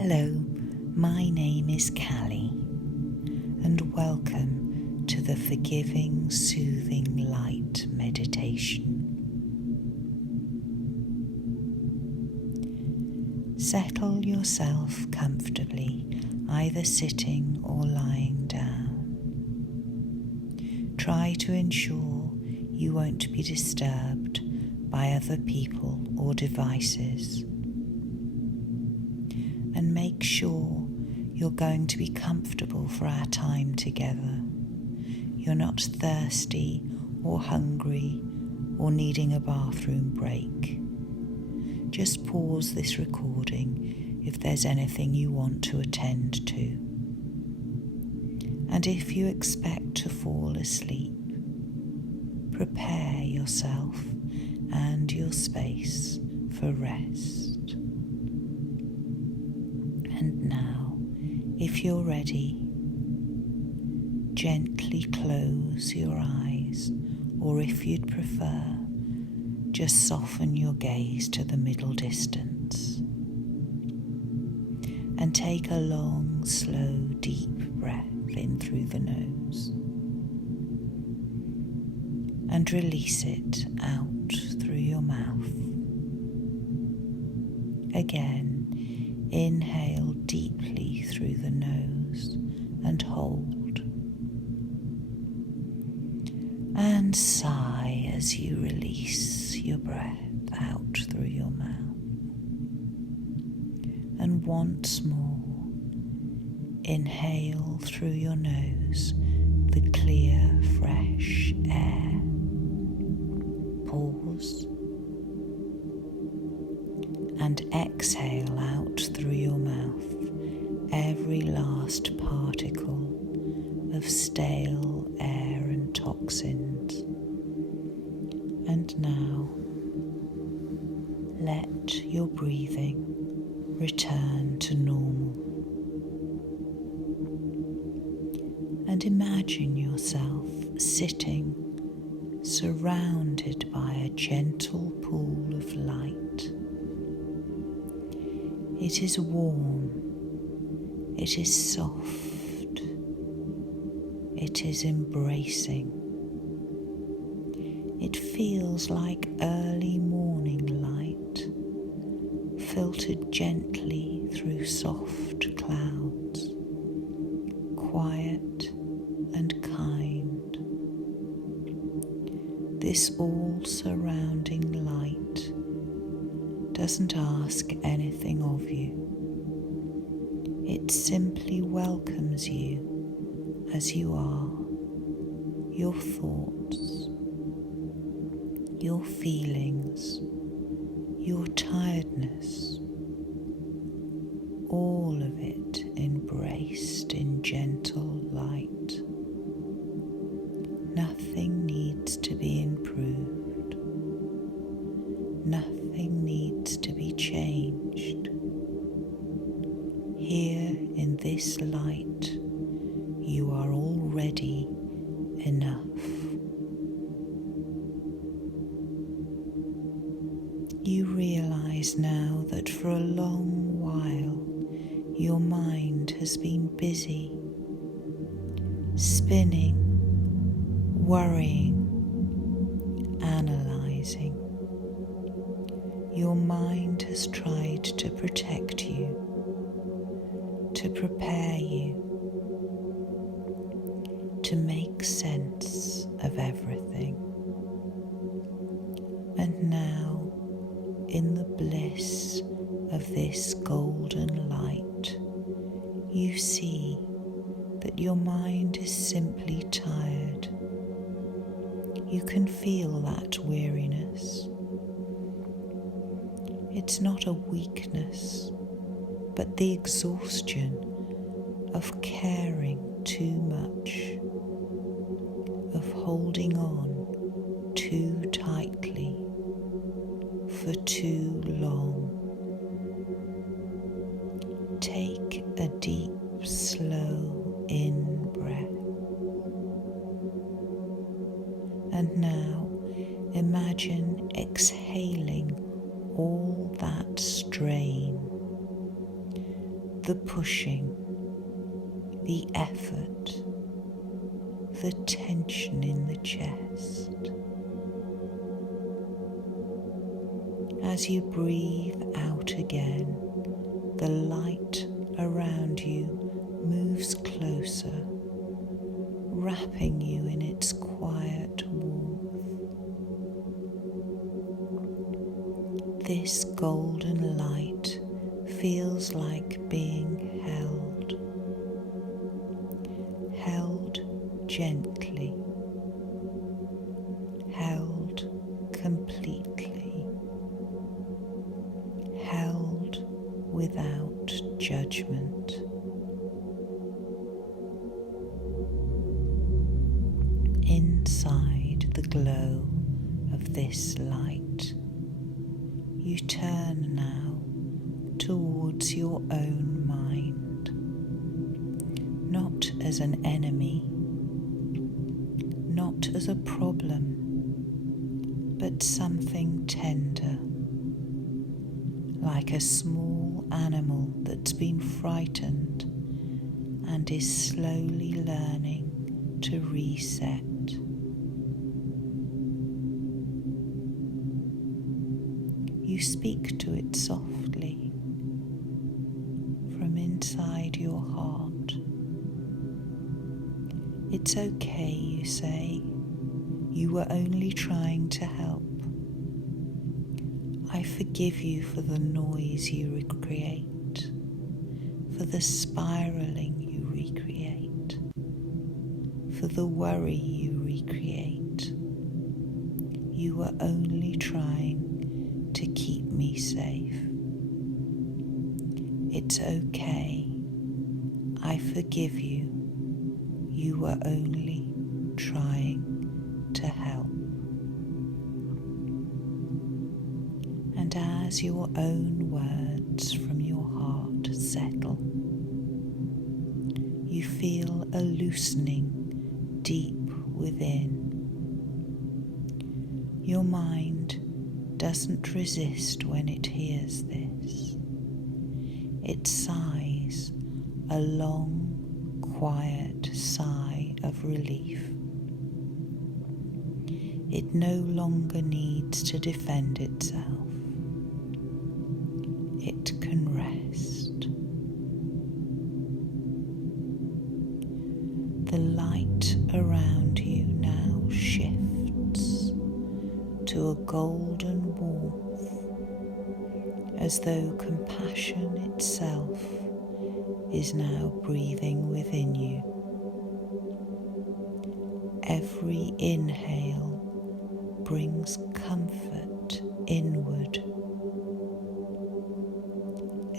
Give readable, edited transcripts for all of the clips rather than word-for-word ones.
Hello, my name is Callie, and welcome to the Forgiving, Soothing Light meditation. Settle yourself comfortably, either sitting or lying down. Try to ensure you won't be disturbed by other people or devices. And make sure you're going to be comfortable for our time together. You're not thirsty or hungry or needing a bathroom break. Just pause this recording if there's anything you want to attend to. And if you expect to fall asleep, prepare yourself and your space for rest. And now, if you're ready, gently close your eyes, or if you'd prefer, just soften your gaze to the middle distance. And take a long, slow, deep breath in through the nose. And release it out through your mouth. Again, inhale deeply through the nose and hold. And sigh as you release your breath out through your mouth. And once more, inhale through your nose the clear, fresh air. Pause. And exhale out through your mouth every last particle of stale air and toxins. And now, let your breathing return to normal. And imagine yourself sitting surrounded by a gentle pool of light. It is warm, it is soft, it is embracing. It feels like early morning light, filtered gently through soft clouds, quiet and kind. This all-surrounding light doesn't ask anything of you. It simply welcomes you as you are, your thoughts, your feelings, your tiredness, all of it embraced in gentle light. Nothing needs to be improved. Nothing needs to be changed. Here in this light, you are already enough. You realize now that for a long while your mind has been busy, spinning, worrying, analyzing. Your mind has tried to protect you, to prepare you, to make sense of everything. And now, in the bliss of this golden light, you see that your mind is simply tired. You can feel that weariness. It's not a weakness, but the exhaustion of caring too much, of holding on too tightly for too long. Take a deep, slow in-breath. And now imagine exhaling all that strain, pushing, the effort, the tension in the chest. As you breathe out again, the light around you moves closer, wrapping you in its quiet warmth. This golden light feels like being held gently, held completely, held without judgment. Inside the glow of this light, you turn now towards your own mind, not as an enemy, not as a problem, but something tender, like a small animal that's been frightened and is slowly learning to reset. You speak to it softly from inside your heart. It's okay, you say. You were only trying to help. I forgive you for the noise you recreate, for the spiraling you recreate, for the worry you recreate. You were only trying to keep me safe. It's okay. I forgive you. You were only trying to help. And as your own words from your heart settle, you feel a loosening deep within. Your mind doesn't resist when it hears this. It sighs a long, quiet sigh of relief. It no longer needs to defend itself. It can rest. The light around you now shifts to a golden warmth, as though compassion itself is now breathing within you. Every inhale brings comfort inward.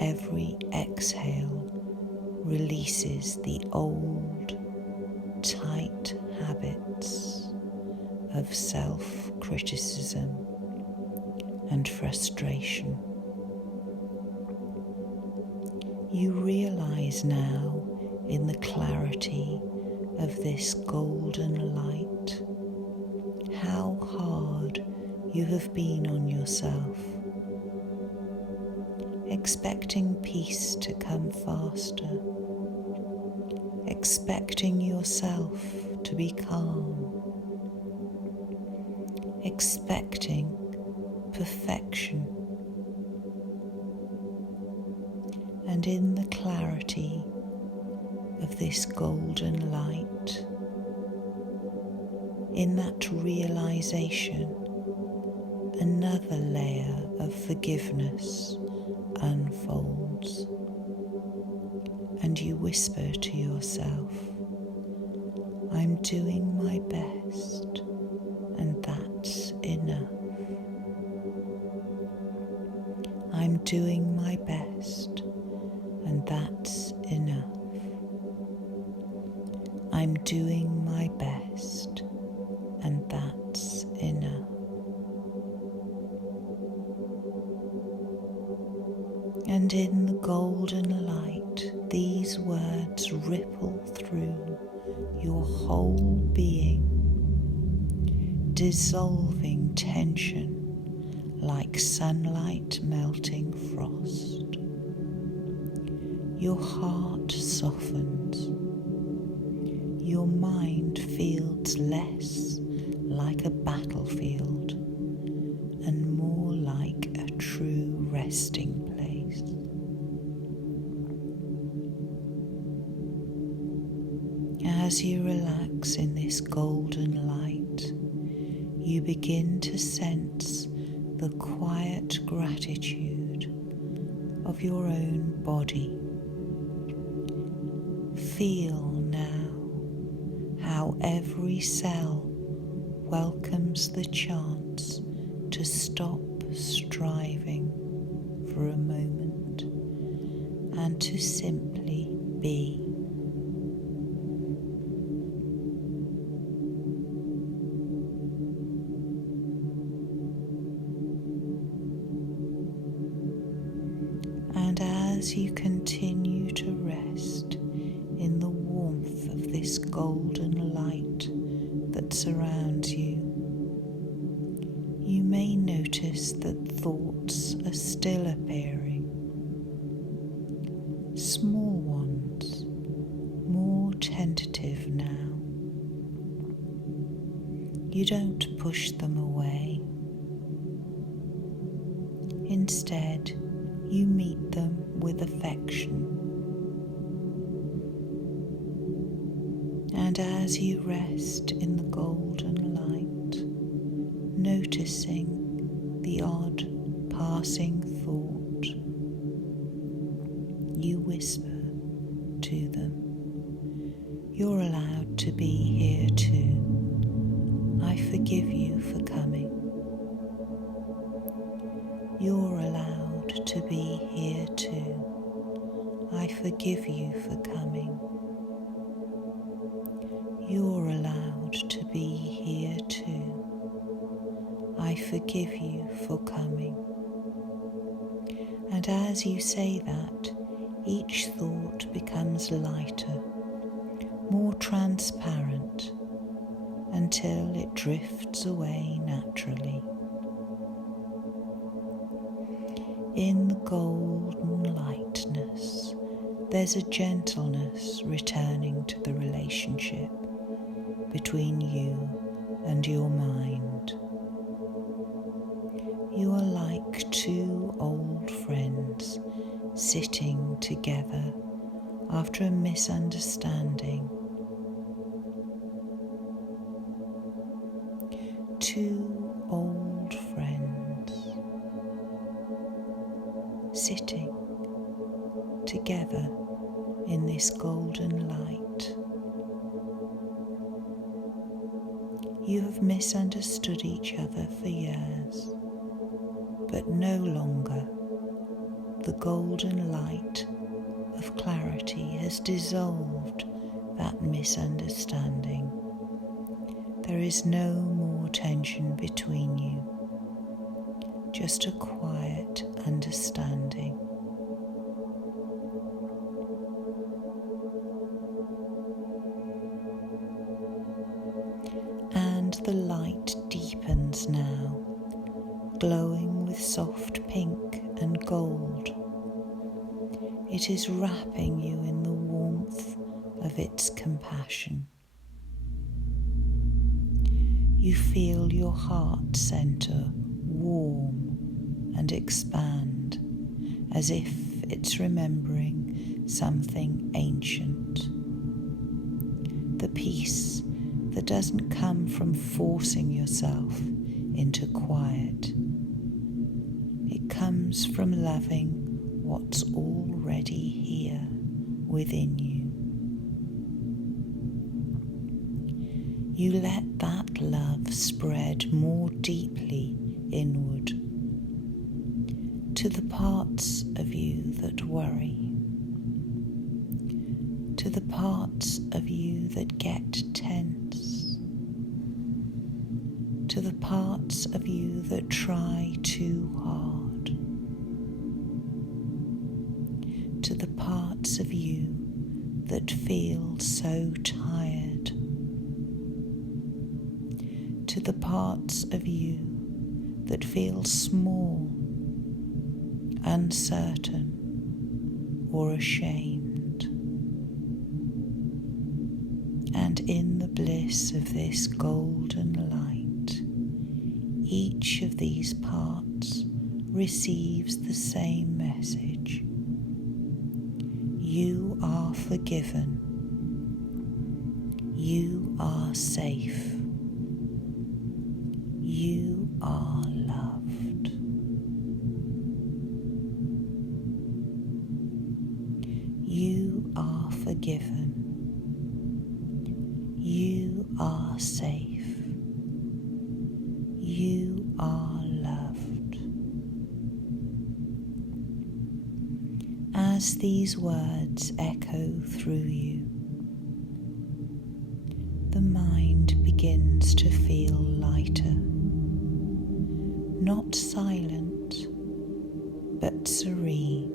Every exhale releases the old, tight habits of self-criticism and frustration. You realize now, in the clarity of this golden light, how hard you have been on yourself, expecting peace to come faster, expecting yourself to be calm, expecting perfection. And in the clarity of this golden light, in that realization, another layer of forgiveness unfolds, and you whisper to yourself, I'm doing my best, and that's enough. I'm doing my best, and that's enough. I'm doing my best, and that's enough. And in the golden light, these words ripple through your whole being, dissolving tension like sunlight melting frost. Your heart softens. Your mind feels less like a battlefield and more like a true resting place. As you relax in this golden light, you begin to sense the quiet gratitude of your own body. Feel now how every cell welcomes the chance to stop striving for a moment and to simply be. And as you continue to rest in the warmth of this golden light that surrounds you, you may notice that thoughts are still appearing. Small ones, more tentative now. You don't push them away. Instead, you meet them with affection. And as you rest in the golden light, noticing the odd passing thought, you whisper to them, "You're allowed to be here too. I forgive you for coming. You're allowed to be here too. I forgive you for coming. You're allowed to be here too. I forgive you for coming." And as you say that, each thought becomes lighter, more transparent, until it drifts away naturally. In the golden lightness, there's a gentleness returning to the relationship between you and your mind. You are like two old friends sitting together after a misunderstanding. Two old friends sitting together in this golden light. You have misunderstood each other for years, but no longer. The golden light of clarity has dissolved that misunderstanding. There is no more tension between you, just a quiet understanding. And the light deepens now, glowing with soft pink and gold. It is wrapping you in the warmth of its compassion. You feel your heart center warm and expand, as if it's remembering something ancient. The peace that doesn't come from forcing yourself into quiet. It comes from loving what's already here within you. You let that love spread more deeply inward to the parts of you that worry, to the parts of you that get tense, to the parts of you that try too hard, to the parts of you that feel so tired, to the parts of you that feel small, uncertain, or ashamed. And in the bliss of this golden light, each of these parts receives the same message. You are forgiven. You are safe. You are loved. You are forgiven. You are safe. You are loved. As these words echo through you, the mind begins to feel lighter, not silent, but serene,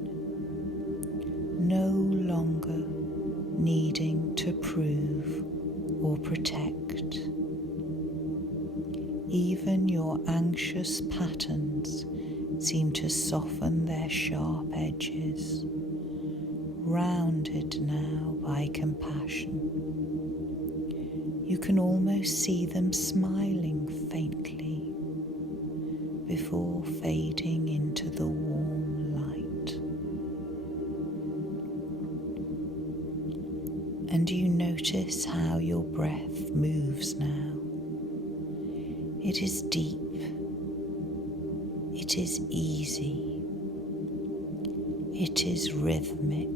no longer needing to prove or protect. Even your anxious patterns seem to soften their sharp edges, rounded now by compassion. You can almost see them smiling faintly before fading into the warm light. And you notice how your breath moves now. It is deep. It is easy. It is rhythmic.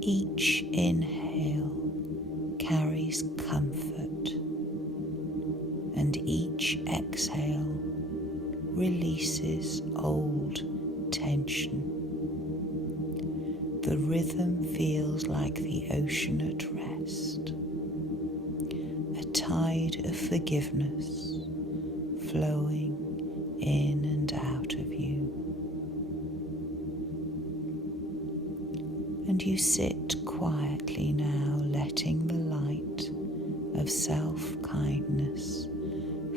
Each inhale carries comfort, and each exhale releases old tension. The rhythm feels like the ocean at rest, a tide of forgiveness flowing in and out of you. And you sit quietly now, letting the light of self-kindness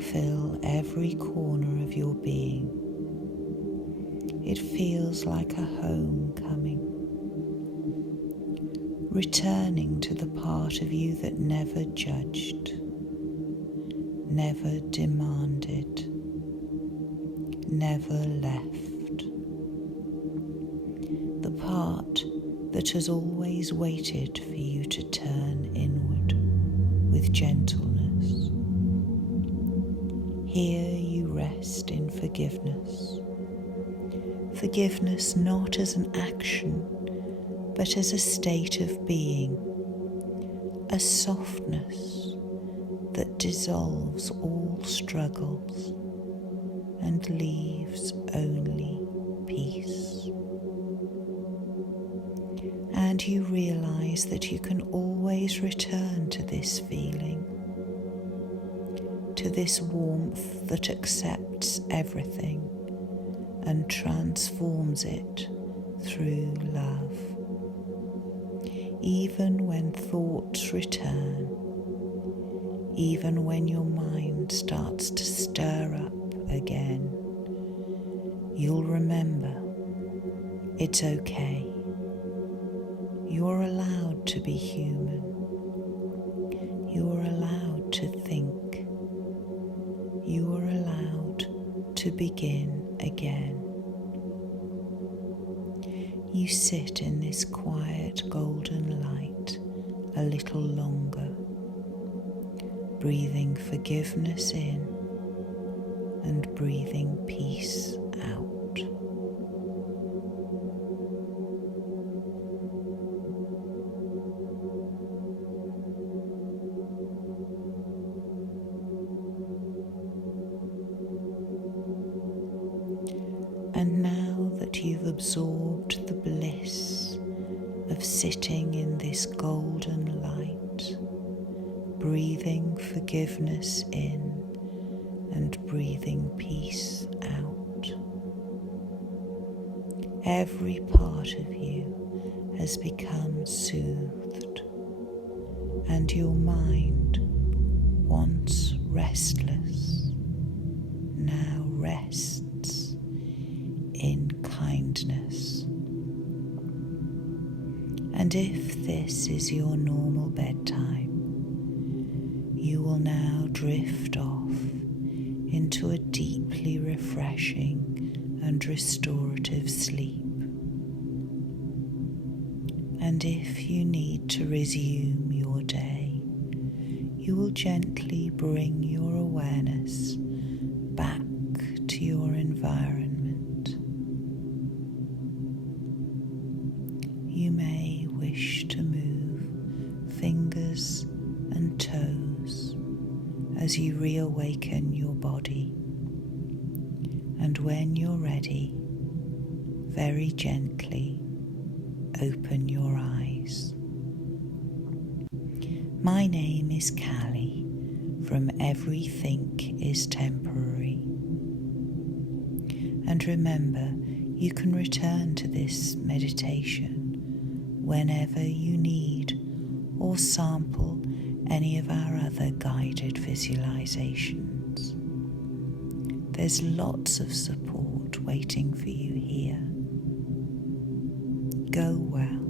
fill every corner of your being. It feels like a homecoming, returning to the part of you that never judged, never demanded, never left. The part that has always waited for you to turn inward with gentleness. Here you rest in forgiveness. Forgiveness not as an action, but as a state of being, a softness that dissolves all struggles and leaves only peace. And you realize that you can always return to this feeling, to this warmth that accepts everything and transforms it through love. Even when thoughts return, even when your mind starts to stir up again, you'll remember it's okay. You're allowed to be human. You're allowed to think. You are allowed to begin again. You sit in this quiet golden light a little longer, breathing forgiveness in and breathing peace out. And now that you've absorbed the bliss of sitting in this golden light, breathing forgiveness in and breathing peace out, every part of you has become soothed, and your mind, once restless, now rests in kindness if this is your normal bedtime, you will now drift off into a deeply refreshing and restorative sleep. And if you need to resume your day, you will gently bring your awareness back to your environment. You may wish to move fingers and toes as you reawaken your body. And when you're ready, very gently open your eyes. My name is Callie from Everything is Temporary. And remember, you can return to this meditation whenever you need or sample any of our other guided visualizations. There's lots of support waiting for you here. Go well.